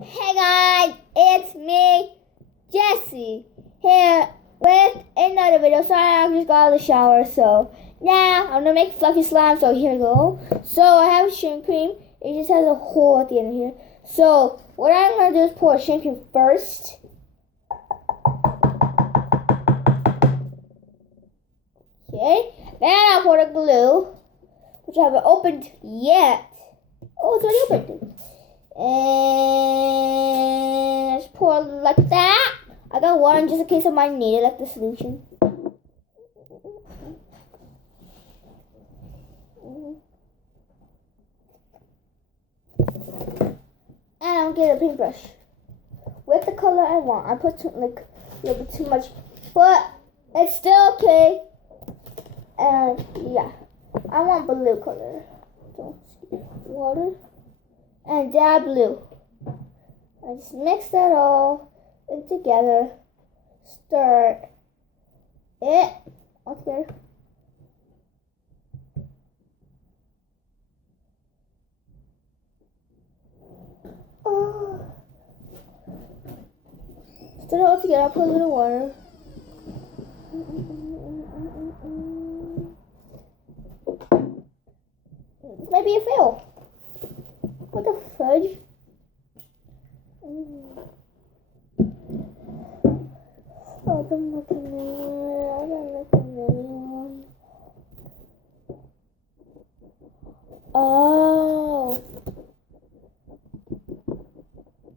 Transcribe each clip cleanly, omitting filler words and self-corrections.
Hey guys, it's me, Jesse, here with another video. Sorry, I just got out of the shower, so now I'm gonna make fluffy slime. So here we go. So I have shaving cream. It just has a hole at the end here. So what I'm gonna do is pour shaving cream first. Okay, then I'll pour the glue, which I haven't opened yet. Oh, it's already opened. And just pour like that. I got water just in case I might need it, like the solution. And I'll get a paintbrush with the color I want. I put like a little bit too much, but it's still okay. And yeah, I want blue color. So water and dab blue. I just mix that all in together. Stir it all together. Stir it all together. I'll put a little water. This might be a fail. What the fudge? I've been looking anyone. Oh.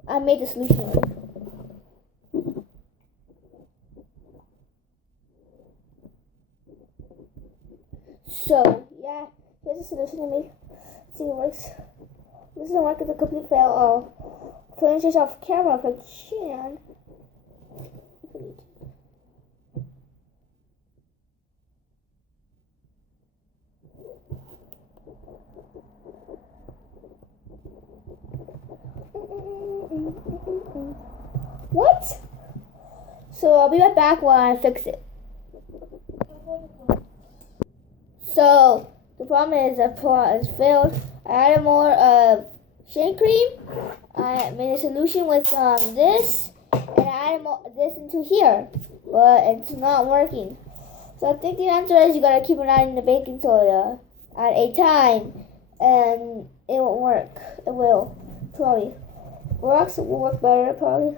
I made the solution already. So, yeah, here's the solution I made. Let's see if it works. This doesn't work, it's a complete fail. I'll finish this off camera if I can. What? So I'll be right back while I fix it. So the problem is the pot is filled. I added more shaving cream. I made a solution with this, and I added more this into here, but it's not working. So I think the answer is you gotta keep on adding the baking soda at a time, and it won't work. It will probably works. It will work better probably.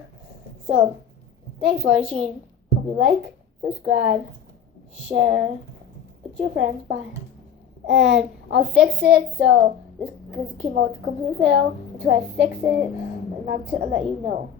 So thanks for watching. Hope you like, subscribe, share with your friends. Bye. And I'll fix it. So this came out to complete fail until I fix it, and I'll let you know.